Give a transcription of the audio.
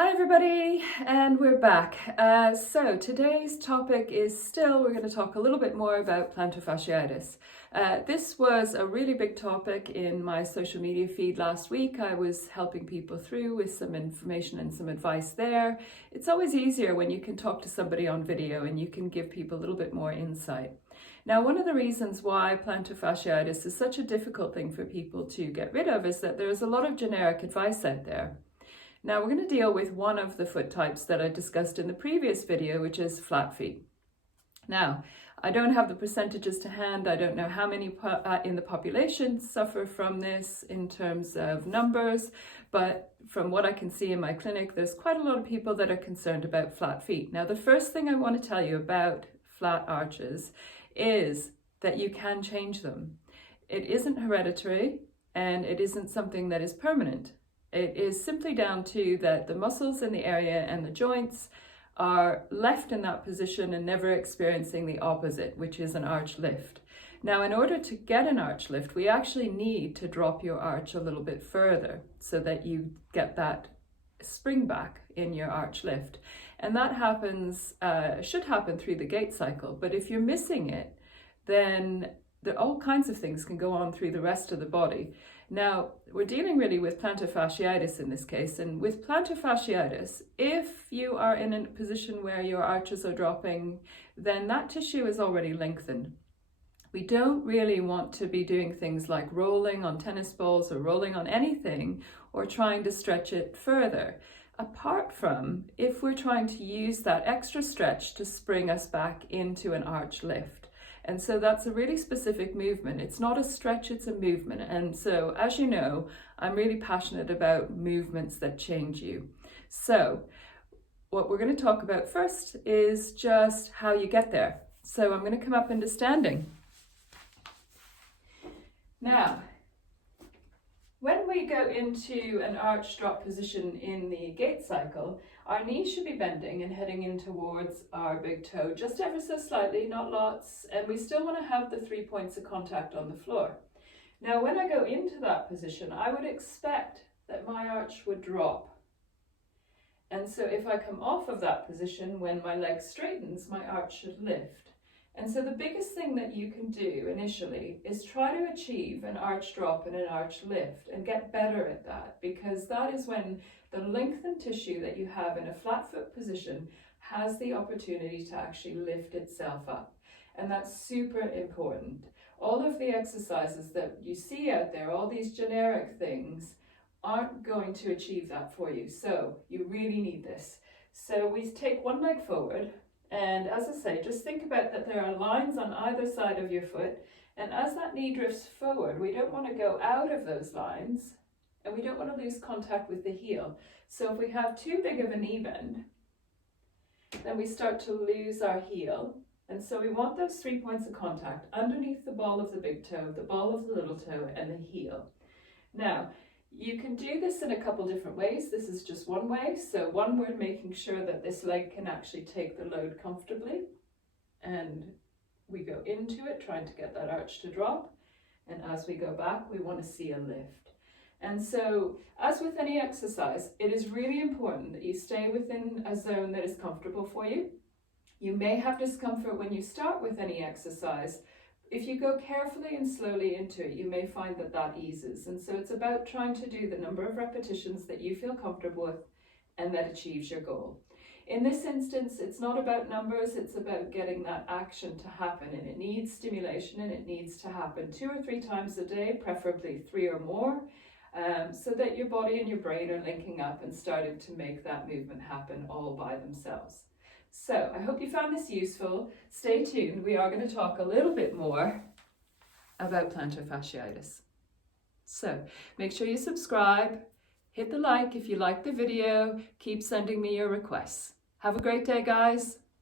Hi everybody, and we're back. So today's topic is still, we're going to talk a little bit more about plantar fasciitis. This was a really big topic in my social media feed last week. I was helping people through with some information and some advice there. It's always easier when you can talk to somebody on video and you can give people a little bit more insight. Now, one of the reasons why plantar fasciitis is such a difficult thing for people to get rid of is that there's a lot of generic advice out there. Now we're going to deal with one of the foot types that I discussed in the previous video, which is flat feet. Now, I don't have the percentages to hand. I don't know how many in the population suffer from this in terms of numbers, but from what I can see in my clinic, there's quite a lot of people that are concerned about flat feet. Now, the first thing I want to tell you about flat arches is that you can change them. It isn't hereditary and it isn't something that is permanent. It is simply down to that the muscles in the area and the joints are left in that position and never experiencing the opposite, which is an arch lift. Now, in order to get an arch lift, we actually need to drop your arch a little bit further so that you get that spring back in your arch lift. And that happens, should happen through the gait cycle. But if you're missing it, then all kinds of things can go on through the rest of the body. Now, we're dealing really with plantar fasciitis in this case, and with plantar fasciitis, if you are in a position where your arches are dropping, then that tissue is already lengthened. We don't really want to be doing things like rolling on tennis balls or rolling on anything or trying to stretch it further, apart from if we're trying to use that extra stretch to spring us back into an arch lift. And so that's a really specific movement. It's not a stretch, it's a movement. And so, as you know, I'm really passionate about movements that change you. So what we're going to talk about first is just how you get there. So I'm going to come up into standing. Now, when we go into an arch drop position in the gait cycle, our knees should be bending and heading in towards our big toe, just ever so slightly, not lots, and we still want to have the 3 points of contact on the floor. Now, when I go into that position, I would expect that my arch would drop. And so if I come off of that position, when my leg straightens, my arch should lift. And so the biggest thing that you can do initially is try to achieve an arch drop and an arch lift and get better at that, because that is when the lengthened tissue that you have in a flat foot position has the opportunity to actually lift itself up. And that's super important. All of the exercises that you see out there, all these generic things, aren't going to achieve that for you. So you really need this. So we take one leg forward. And as I say, just think about that there are lines on either side of your foot. And as that knee drifts forward, we don't want to go out of those lines and we don't want to lose contact with the heel. So if we have too big of a knee bend, then we start to lose our heel. And so we want those 3 points of contact underneath the ball of the big toe, the ball of the little toe, and the heel. Now, you can do this in a couple different ways. This is just one way. So one, we're making sure that this leg can actually take the load comfortably. And we go into it, trying to get that arch to drop. And as we go back, we want to see a lift. And so, as with any exercise, it is really important that you stay within a zone that is comfortable for you. You may have discomfort when you start with any exercise. If you go carefully and slowly into it, you may find that that eases. And so it's about trying to do the number of repetitions that you feel comfortable with and that achieves your goal. In this instance, it's not about numbers, it's about getting that action to happen. And it needs stimulation and it needs to happen 2 or 3 times a day, preferably 3 or more, so that your body and your brain are linking up and starting to make that movement happen all by themselves. So I hope you found this useful. Stay tuned. We are going to talk a little bit more about plantar fasciitis. So make sure you subscribe, hit the like if you like the video, keep sending me your requests. Have a great day, guys.